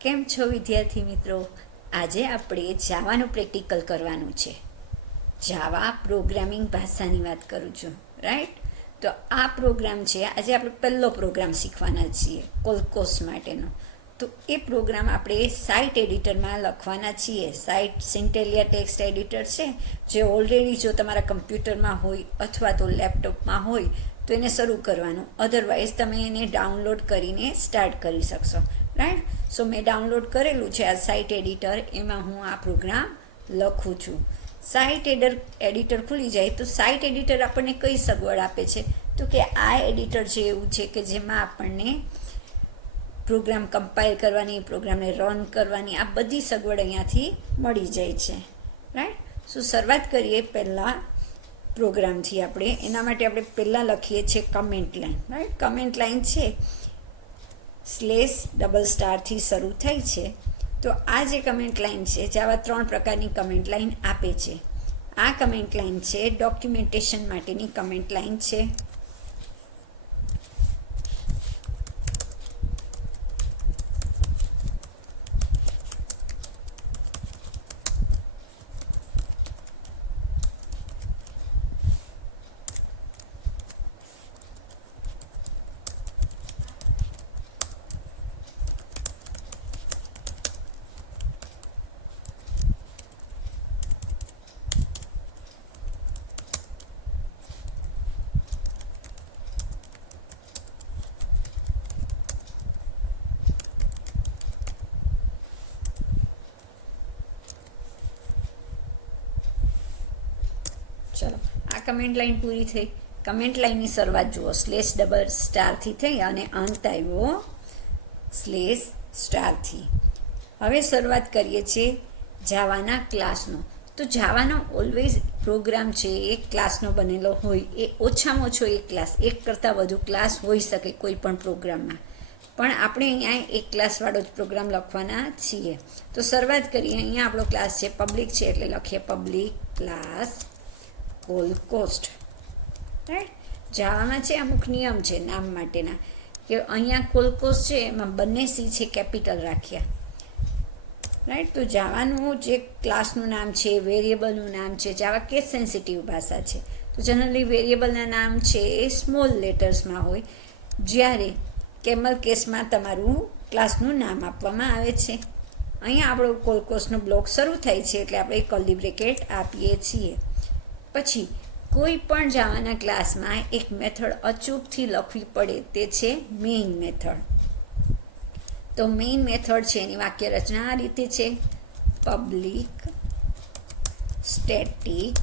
કેમ છો વિદ્યાર્થી મિત્રો? આજે આપણે જાવાનું પ્રેક્ટિકલ કરવાનું છે. જાવા પ્રોગ્રામિંગ ભાષાની વાત કરું છું, રાઈટ? તો આ પ્રોગ્રામ છે, આજે આપણે પહેલો પ્રોગ્રામ શીખવાના છીએ કોલકોસ માટેનો. તો એ પ્રોગ્રામ આપણે સાઇટ એડિટરમાં લખવાના છીએ. સાઇટ સિન્ટેલિયા ટેક્સ્ટ એડિટર છે, જે ઓલરેડી જો તમારા કમ્પ્યુટરમાં હોય અથવા તો લેપટોપમાં હોય તો એને શરૂ કરવાનું. અધરવાઇઝ તમે એને ડાઉનલોડ કરીને સ્ટાર્ટ કરી શકશો, રાઈટ? સો મેં ડાઉનલોડ કરેલું છે આ સાઇટ એડિટર, એમાં હું આ પ્રોગ્રામ લખું છું. સાઇટ એડિટર ખુલી જાય તો સાઇટ એડિટર આપણને કઈ સગવડ આપે છે? તો કે આ એડિટર છે એવું છે કે જેમાં આપણને પ્રોગ્રામ કમ્પાઇલ કરવાની, પ્રોગ્રામને રન કરવાની આ બધી સગવડ અહીંયાથી મળી જાય છે, રાઈટ? સો શરૂઆત કરીએ પહેલાં પ્રોગ્રામથી આપણે. એના માટે આપણે પહેલાં લખીએ છીએ comment line, right? Comment line છે // શરૂ થાય છે. તો આ જે કમેન્ટ લાઈન છે, જે આવા 3 પ્રકારની કમેન્ટ લાઈન આપે છે. આ કમેન્ટ લાઈન છે ડોક્યુમેન્ટેશન માટેની કમેન્ટ લાઈન છે. ચલો, આ કમેન્ટ લાઈન પૂરી થઈ. કમેન્ટ લાઈનની શરૂઆત જુઓ, // થઈ અને અંત આવ્યો // હવે શરૂઆત કરીએ છીએ જાવાના ક્લાસનો. તો જાવાનો ઓલવેઝ પ્રોગ્રામ છે એક ક્લાસનો બનેલો હોય, એ ઓછામાં ઓછો એક ક્લાસ, એક કરતાં વધુ ક્લાસ હોઈ શકે કોઈ પણ પ્રોગ્રામમાં, પણ આપણે અહીંયા એક ક્લાસવાળો જ પ્રોગ્રામ લખવાના છીએ. તો શરૂઆત કરીએ. અહીંયા આપણો ક્લાસ છે પબ્લિક છે, એટલે લખીએ પબ્લિક ક્લાસ કોલકોસ્ટ, રાઈટ? જાવામાં છે અમુક નિયમ છે નામ માટેના, કે અહીંયા કોલકોસ્ટ છે એમાં બંને સી છે કેપિટલ રાખ્યા, રાઈટ? તો જાવાનું જે ક્લાસનું નામ છે, વેરિયેબલનું નામ છે, જાવા કેસ સેન્સિટિવ ભાષા છે, તો જનરલી વેરિયેબલના નામ છે એ સ્મોલ લેટર્સમાં હોય, જ્યારે કેમલ કેસમાં તમારું ક્લાસનું નામ આપવામાં આવે છે. અહીંયા આપણો કોલકોસ્ટનો બ્લોક શરૂ થાય છે, એટલે આપણે કર્લી બ્રેકેટ આપીએ છીએ. પછી કોઈ પણ જાવાના ક્લાસમાં એક મેથડ અચૂકથી લખવી પડે, તે છે મેઇન મેથડ. તો મેઇન મેથડ છે એની વાક્ય રચના આ રીતે છે: public static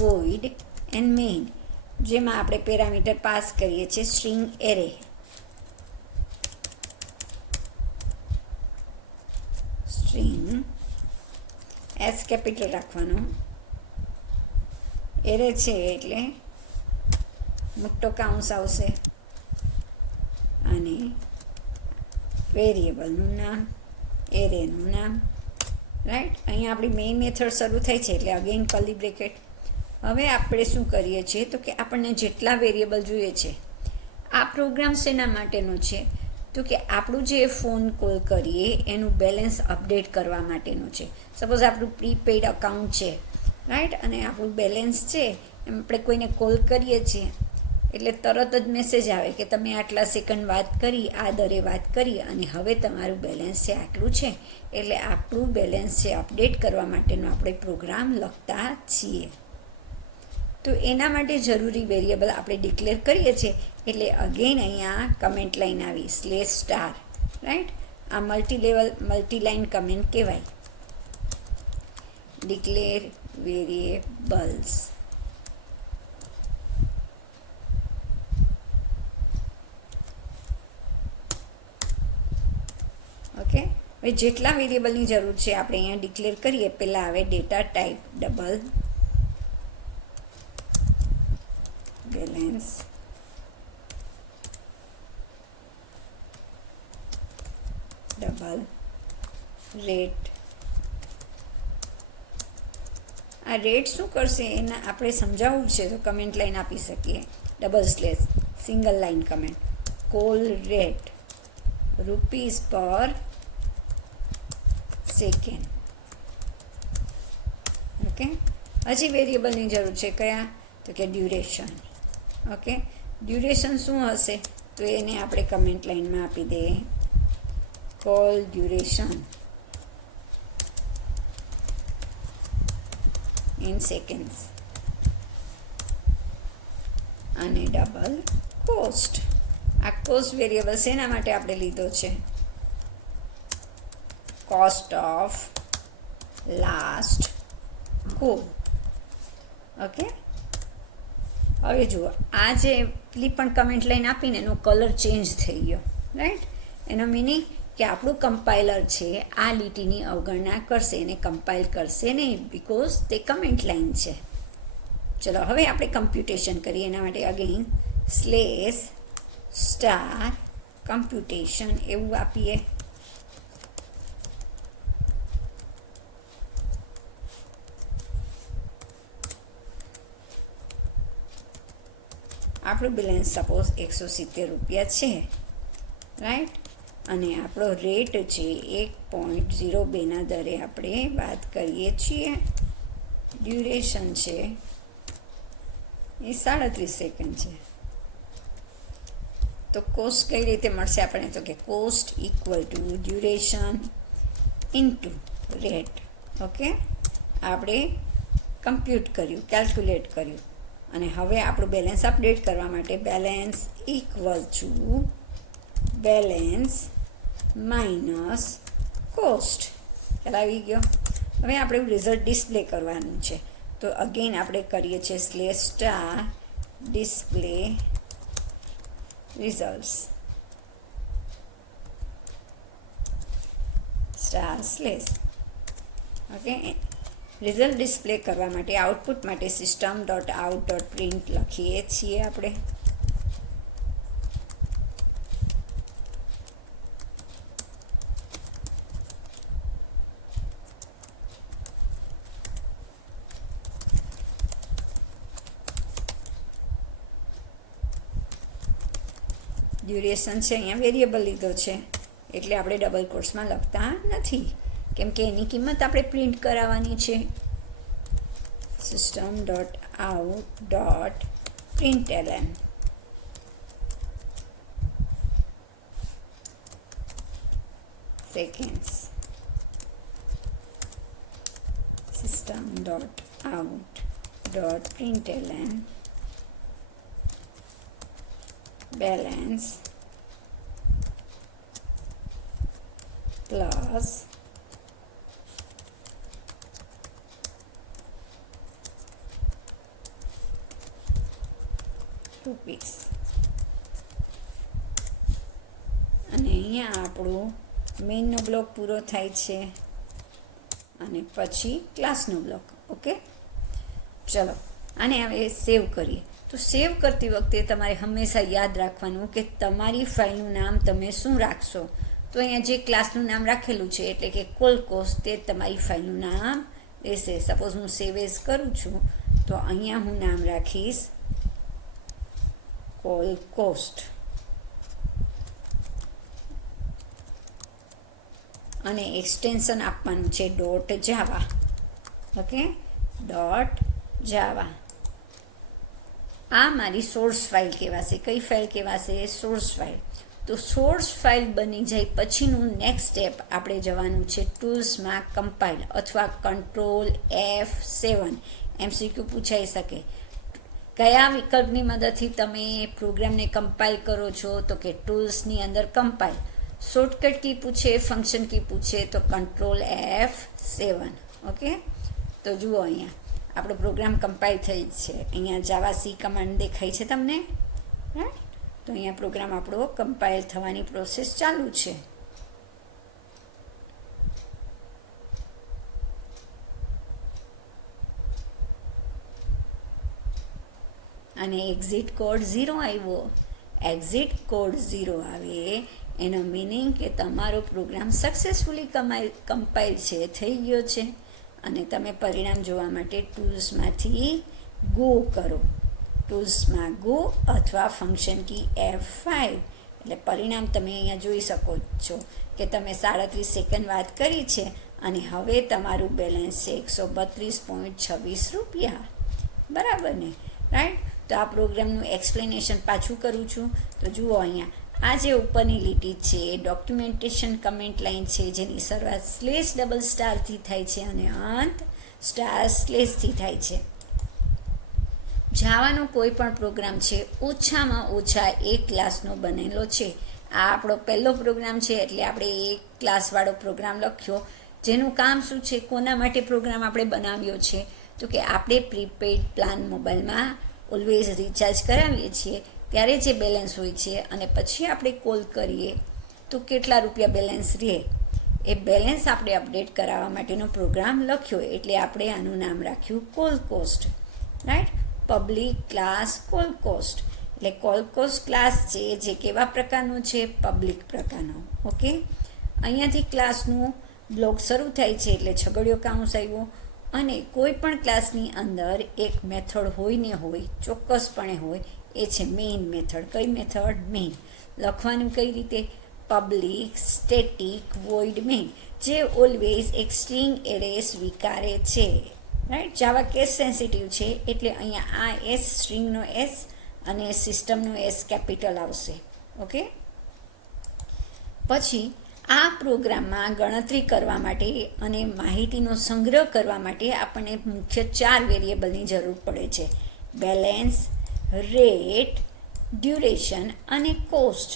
void and main, જેમાં આપણે પેરામીટર પાસ કરીએ છીએ string array. String S capital રાખવાનો, એરે છે એટલે મોટો કાઉન્સ આવશે, અને વેરિયેબલનું નામ, એરેનું નામ, રાઈટ? અહીંયા આપણી મેઇન મેથડ શરૂ થાય છે, એટલે અગેન કર્લી બ્રેકેટ. હવે આપણે શું કરીએ છીએ તો કે આપણને જેટલા વેરિયેબલ જોઈએ છે, આ પ્રોગ્રામ શેના માટેનો છે? તો કે આપણું જે ફોન કોલ કરીએ એનું બેલેન્સ અપડેટ કરવા માટેનું છે. સપોઝ આપણું પ્રીપેડ અકાઉન્ટ છે, રાઈટ? અને આપણું બેલેન્સ છે, એમ આપણે કોઈને કોલ કરીએ છીએ એટલે તરત જ મેસેજ આવે કે તમે આટલા સેકન્ડ વાત કરી, આ દરે વાત કરી, અને હવે તમારું બેલેન્સ છે આટલું છે. એટલે આપણું બેલેન્સ છે અપડેટ કરવા માટેનો આપણે પ્રોગ્રામ લખતા છીએ. તો એના માટે જરૂરી વેરિયેબલ આપણે ડિક્લેર કરીએ છીએ, એટલે અગેન અહીંયા કમેન્ટ લાઈન આવી /*, રાઈટ? આ મલ્ટીલાઈન કમેન્ટ કહેવાય. Declare variables. ઓકે, હવે જેટલા વેરિયેબલની જરૂર છે આપણે અહીંયા ડિક્લેર કરીએ. પહેલાં આવે data type double balance, double rate. આ રેટ શું કરશે એને આપણે સમજાવવું છે, તો કમેન્ટ લાઈન આપી શકીએ // single line comment, call rate ₹per second. Okay, હજી વેરિયેબલની જરૂર છે. કયા? તો કે ડ્યુરેશન. ઓકે, ડ્યુરેશન શું હશે? તો એને આપણે કમેન્ટ લાઈનમાં આપી દઈએ, કોલ ડ્યુરેશન ઇન સેકન્ડ્સ અને ડબલ કોસ્ટ. આ કોસ્ટ વેરિયેબલ શેના માટે આપણે લીધો છે? Cost of last call. Okay, હવે જુઓ, આ જે પેલી પણ કમેન્ટ લાઈન આપીને એનો કલર ચેન્જ થઈ ગયો, રાઈટ? એનો મિનિંગ કે આપણું કમ્પાઇલર છે આ લીટીની અવગણના કરશે, એને કમ્પાઇલ કરશે નહીં, બિકોઝ તે કમેન્ટ લાઈન છે. ચલો હવે આપણે કમ્પ્યુટેશન કરીએ. એના માટે અગેન સ્લેશ સ્ટાર કમ્પ્યુટેશન એવું આપીએ. આપણું બેલેન્સ સપોઝ 170 રૂપિયા છે, રાઈટ? અને આપણો રેટ છે 1.02ના દરે આપણે વાત કરીએ છીએ. ડ્યુરેશન છે એ 37 સેકન્ડ છે. તો કોસ્ટ કઈ રીતે મળશે આપણે? તો કે cost equal to duration into rate. Okay, આપણે કમ્પ્યુટ કર્યું, કેલ્ક્યુલેટ કર્યું. અને હવે આપણું બેલેન્સ અપડેટ કરવા માટે balance equal to balance minus cost. ખ્યાલ આવી ગયો? હવે આપણે રિઝલ્ટ ડિસ્પ્લે કરવાનું છે. તો અગેન આપણે કરીએ છીએ slash star display results star slash. Okay, result display કરવા માટે આઉટપુટ માટે system dot out dot print લખીએ છીએ આપણે. ડ્યુરેશન છે અહીંયા વેરિયેબલ લીધો છે એટલે આપણે ડબલ કોર્સમાં લખતા નથી, કેમ કે એની કિંમત આપણે પ્રિન્ટ કરાવવાની છે. System dot out dot println seconds. System dot out dot println balance plus rupees. અને અહીંયા આપણો મેઇનનો બ્લોક પૂરો થાય છે અને પછી ક્લાસનો બ્લોક. ઓકે, ચલો આને હવે સેવ કરીએ. તો સેવ કરતી વખતે તમારે હંમેશા યાદ રાખવાનું કે તમારી ફાઇલનું નામ તમે શું રાખશો. તો અહીંયા જે ક્લાસનું નામ રાખેલું છે એટલે કે કોલકોસ, તે તમારી ફાઇલનું નામ રહેશે. સપોઝ હું સેવ એઝ કરું છું તો અહીંયા હું નામ રાખીશ કોલકોસ્ટ. અને એક્સટેન્શન આપવાનું છે ડોટ જાવા. ઓકે, ડોટ જાવા. આ મારી સોર્સ ફાઇલ કહેવાશે. કઈ ફાઇલ કહેવાશે? Source file. તો સોર્સ ફાઇલ બની જાય પછીનું નેક્સ્ટ સ્ટેપ આપણે જવાનું છે ટૂલ્સમાં કમ્પાઇલ અથવા કંટ્રોલ F7. MCQ પૂછાઈ શકે. કયા વિકલ્પની મદદથી તમે પ્રોગ્રામને કમ્પાઇલ કરો છો? તો કે ટૂલ્સની અંદર કમ્પાઇલ. શોર્ટકટ કી પૂછે, ફંક્શન કી પૂછે તો કંટ્રોલ F7. ઓકે, તો જુઓ અહીંયા આપણો પ્રોગ્રામ કમ્પાઇલ થઈ છે. અહીંયા જાવા સી કમાન્ડ દેખાય છે તમને, રાઈટ? તો અહીંયા પ્રોગ્રામ આપણો કમ્પાઇલ થવાની પ્રોસેસ ચાલુ છે. અને એક્ઝિટ કોડ 0 આવ્યો. એક્ઝિટ કોડ 0 આવે એનો મિનિંગ કે તમારો પ્રોગ્રામ સક્સેસફુલી કમ્પાઇલ છે, થઈ ગયો છે. અને તમે પરિણામ જોવા માટે ટૂલ્સમાંથી ગો કરો. ટૂલ્સમાં ગો અથવા ફંક્શન કી F5 એટલે પરિણામ તમે અહીંયા જોઈ શકો છો કે તમે 37 સેકન્ડ વાત કરી છે અને હવે તમારું બેલેન્સ છે 132.26 રૂપિયા. બરાબર ને? રાઈટ. તો આ પ્રોગ્રામનું એક્સપ્લેનેશન પાછું કરું છું. તો જુઓ અહીંયા આ જે ઉપરની લીટી છે એ ડોક્યુમેન્ટેશન કમેન્ટ લાઈન છે, જેની શરૂઆત // થાય છે અને અંત // થાય છે. જાવાનો કોઈ પણ પ્રોગ્રામ છે ઓછામાં ઓછા એક ક્લાસનો બનેલો છે. આ આપણો પહેલો પ્રોગ્રામ છે એટલે આપણે એક ક્લાસવાળો પ્રોગ્રામ લખ્યો, જેનું કામ શું છે, કોના માટે પ્રોગ્રામ આપણે બનાવ્યો છે, તો કે આપણે પ્રીપેડ પ્લાન મોબાઈલમાં ઓલવેઝ રિચાર્જ કરાવીએ છીએ ત્યારે જે બેલેન્સ હોય છે અને પછી આપણે કોલ કરીએ તો કેટલા રૂપિયા બેલેન્સ રહે, એ બેલેન્સ આપણે અપડેટ કરાવવા માટેનો પ્રોગ્રામ લખ્યો. એટલે આપણે આનું નામ રાખ્યું call cost. Right. Public class call cost. એટલે કોલ કોસ્ટ ક્લાસ છે જે કેવા પ્રકારનો છે, પબ્લિક પ્રકારનો. ઓકે. અહીંયાથી ક્લાસનું બ્લોક શરૂ થાય છે એટલે છગડીયો કાઉન્સ આવ્યો. અને કોઈ પણ ક્લાસની અંદર એક મેથડ હોય ને હોય, ચોક્કસપણે હોય, એ છે મેઇન મેથડ. કઈ મેથડ? મેઇન. લખવાનું કઈ રીતે? પબ્લિક સ્ટેટિક વોઇડ મેઇન, જે ઓલવેઝ એક સ્ટ્રિંગ એરે સ્વીકારે છે. રાઈટ. જાવા કેસ સેન્સિટિવ છે એટલે અહીંયા આ એસ સ્ટ્રિંગનો એસ અને સિસ્ટમનો એસ કેપિટલ આવશે. ઓકે. પછી આ પ્રોગ્રામમાં ગણતરી કરવા માટે અને માહિતીનો સંગ્રહ કરવા માટે આપણને મુખ્ય 4 વેરિયેબલની જરૂર પડે છે: બેલેન્સ, રેટ, ડ્યુરેશન અને કોસ્ટ.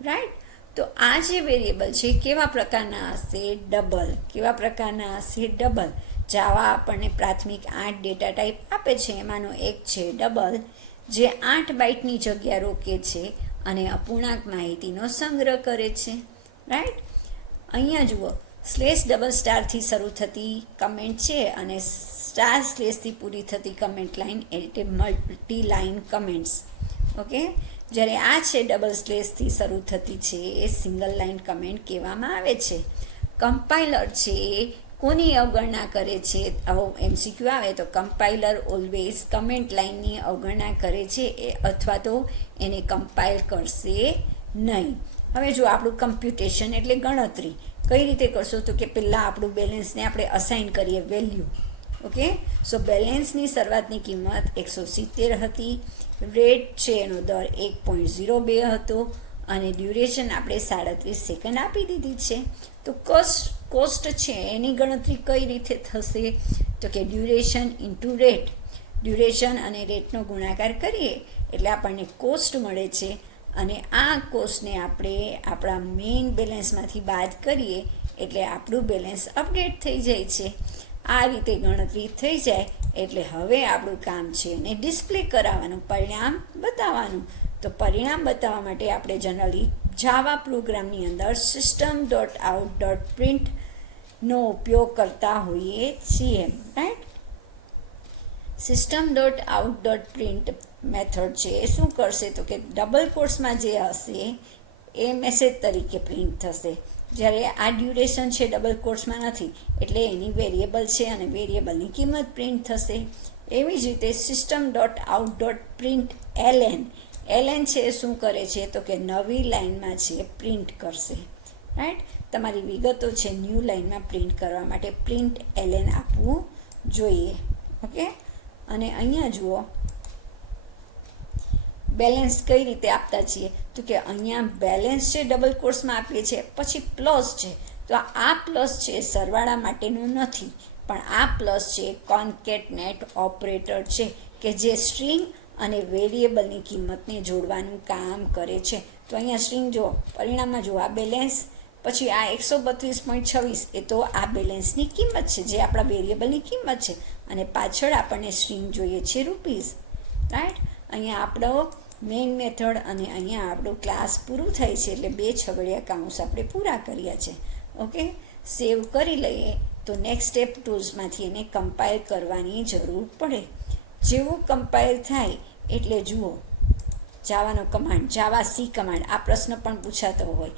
રાઈટ. તો આ જે વેરિયેબલ છે કેવા પ્રકારના હશે? ડબલ. કેવા પ્રકારના હશે? ડબલ. જાવા આપણને પ્રાથમિક 8 ડેટા ટાઈપ આપે છે, એમાંનો એક છે ડબલ, જે 8 બાઇટની જગ્યા રોકે છે અને અપૂર્ણાંક માહિતીનો સંગ્રહ કરે છે. રાઈટ. અહીંયા જુઓ // થી શરૂ થતી કમેન્ટ છે અને / થી પૂરી થતી કમેન્ટ લાઈન એટલે મલ્ટી લાઈન કમેન્ટ્સ. ઓકે. જ્યારે આ છે // થી શરૂ થતી છે એ સિંગલ લાઈન કમેન્ટ કહેવામાં આવે છે. કમ્પાઇલર છે કોની અવગણના કરે છે? આવો MCQ આવે તો કમ્પાઇલર ઓલવેઝ કમેન્ટ લાઈનની અવગણના કરે છે અથવા તો એને કમ્પાઇલ કરશે નહીં. હવે જો આપણું કમ્પ્યુટેશન એટલે ગણતરી કઈ રીતે કરશો, તો કે પહેલાં આપણું બેલેન્સને આપણે અસાઇન કરીએ વેલ્યુ. ઓકે. સો બેલેન્સની શરૂઆતની કિંમત 170 હતી, રેટ છે એનો દર 1.02 હતો અને ડ્યુરેશન આપણે 37 સેકન્ડ આપી દીધી છે. તો કોસ્ટ છે એની ગણતરી કઈ રીતે થશે, તો કે ડ્યુરેશન ઇન્ટુ રેટ. ડ્યુરેશન અને રેટનો ગુણાકાર કરીએ એટલે આપણને કોસ્ટ મળે છે અને આ કોસ્ટને આપણે આપણા મેઇન બેલેન્સમાંથી બાદ કરીએ એટલે આપણું બેલેન્સ અપડેટ થઈ જાય છે. આ રીતે ગણતરી થઈ જાય એટલે હવે આપણું કામ છે એને ડિસ્પ્લે કરાવવાનું, પરિણામ બતાવવાનું. તો પરિણામ બતાવવા માટે આપણે જનરલી જાવા પ્રોગ્રામની અંદર system.out.printનો ઉપયોગ કરતા હોઈએ છીએ. રાઈટ. system.out.print મેથડ છે એ શું કરશે, તો કે ડબલ કોર્સમાં જે હશે એ મેસેજ તરીકે પ્રિન્ટ થશે. જ્યારે આ ડ્યુરેશન છે ડબલ કોર્સમાં નથી એટલે એની વેરિયેબલ છે અને વેરિયેબલની કિંમત પ્રિન્ટ થશે. એવી જ રીતે system.out.println ln છે એ શું કરે છે, તો કે નવી લાઈનમાં છે પ્રિન્ટ કરશે. રાઈટ. તમારી વિગતો છે ન્યૂ લાઈનમાં પ્રિન્ટ કરવા માટે println આપવું જોઈએ. ઓકે. અને અહીંયા જુઓ બેલેન્સ કઈ રીતે આપતા છીએ, તો કે અહીંયા બેલેન્સ છે ડબલ કોર્સમાં આપીએ છીએ, પછી પ્લસ છે. તો આ પ્લસ છે સરવાળા માટેનું નથી, પણ આ પ્લસ છે કોન્કેટનેટ ઓપરેટર છે કે જે સ્ટ્રિંગ અને વેરિયેબલની કિંમતને જોડવાનું કામ કરે છે. તો અહીંયા સ્ટ્રિંગ જુઓ, પરિણામમાં જુઓ આ બેલેન્સ, પછી આ 132.26 એ તો આ બેલેન્સની કિંમત છે જે આપણા વેરિયેબલની કિંમત છે અને પાછળ આપણને સ્ટ્રિંગ જોઈએ છે રૂપીસ. રાઈટ. અહીંયા આપણો મેઇન મેથડ અને અહીંયા આપણું ક્લાસ પૂરું થાય છે એટલે 2 છગડિયા કાઉન્સ આપણે પૂરા કર્યા છે. ઓકે. સેવ કરી લઈએ તો નેક્સ્ટ સ્ટેપ ટૂલ્સમાંથી એને કમ્પાઇલ કરવાની જરૂર પડે. જેવું કમ્પાઇલ થાય એટલે જુઓ જાવાનો કમાન્ડ, જાવા સી કમાન્ડ. આ પ્રશ્ન પણ પૂછાતો હોય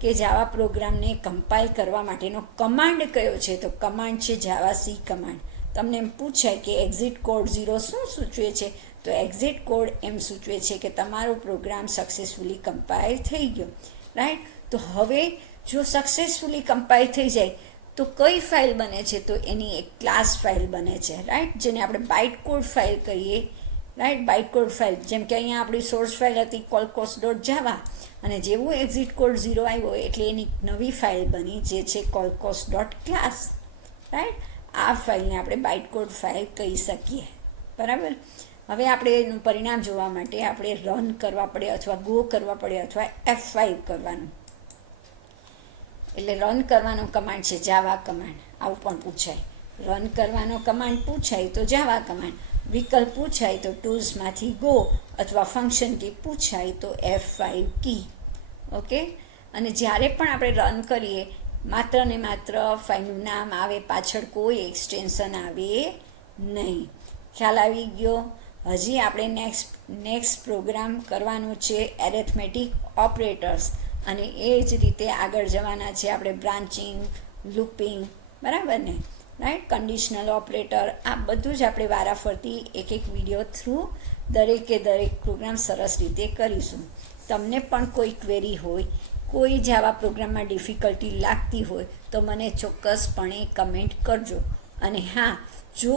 કે જાવા પ્રોગ્રામને કમ્પાઇલ કરવા માટેનો કમાન્ડ કયો છે, તો કમાન્ડ છે જાવા સી કમાન્ડ. તમને એમ પૂછાય કે એક્ઝિટ કોડ 0 શું સૂચવે છે, તો એક્ઝિટ કોડ એમ સૂચવે છે કે તમારો પ્રોગ્રામ સક્સેસફુલી કમ્પાઇલ થઈ ગયો. રાઈટ. તો હવે જો સક્સેસફુલી કમ્પાઇલ થઈ જાય તો કઈ ફાઇલ બને છે? તો એની એક ક્લાસ ફાઇલ બને છે, રાઈટ, જેને આપણે બાઇટ કોડ ફાઇલ કહીએ, રાઈટ. બાઇટ કોડ ફાઇલ, જેમ કે અહીંયા આપણી સોર્સ ફાઇલ હતી colcos.java, અને જેવું એક્ઝિટ કોડ 0 આવ્યો એટલે એની નવી ફાઇલ બની જે છે colcos.class, રાઈટ. આ ફાઇલને આપણે બાઇટ કોડ ફાઇલ કહી શકીએ, બરાબર. હવે આપણે એનું પરિણામ જોવા માટે આપણે રન કરવા પડે અથવા ગો કરવા પડે અથવા F5 કરવાનું. એટલે રન કરવાનો કમાન્ડ છે જાવા કમાન્ડ, આવું પણ પૂછાય. રન કરવાનો કમાન્ડ પૂછાય તો જાવા કમાન્ડ, વિકલ્પ પૂછાય તો ટૂલ્સમાંથી ગો, અથવા ફંક્શન કી પૂછાય તો F5 કી. ઓકે. અને જ્યારે પણ આપણે રન કરીએ માત્ર ને માત્ર ફાઇલનું નામ આવે, પાછળ કોઈ એક્સટેન્શન આવે નહીં. ખ્યાલ આવી ગયો? હજી આપણે નેક્સ્ટ પ્રોગ્રામ કરવાનું છે એરેથમેટિક ઓપરેટર્સ, અને એ જ રીતે આગળ જવાના છે આપણે બ્રાન્ચિંગ, લૂપિંગ, બરાબર ને, રાઈટ, કન્ડિશનલ ઓપરેટર. આ બધું જ આપણે વારાફરતી એક એક વિડીયો થ્રુ દરેકે દરેક પ્રોગ્રામ સરસ રીતે કરીશું. તમને પણ કોઈ ક્વેરી હોય, કોઈ જાવા પ્રોગ્રામમાં ડિફિકલ્ટી લાગતી હોય તો મને ચોક્કસપણે કમેન્ટ કરજો. અને હા, જો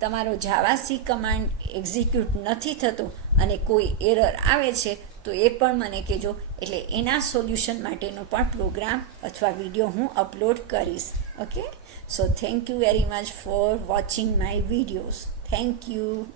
તમારો જાવા સી કમાન્ડ એક્ઝિક્યુટ નથી થતો અને કોઈ એરર આવે છે તો એ પણ મને કહેજો, એટલે એના સોલ્યુશન માટેનો પણ પ્રોગ્રામ અથવા વિડીયો હું અપલોડ કરીશ. Okay. So thank you very much for watching my videos. Thank you.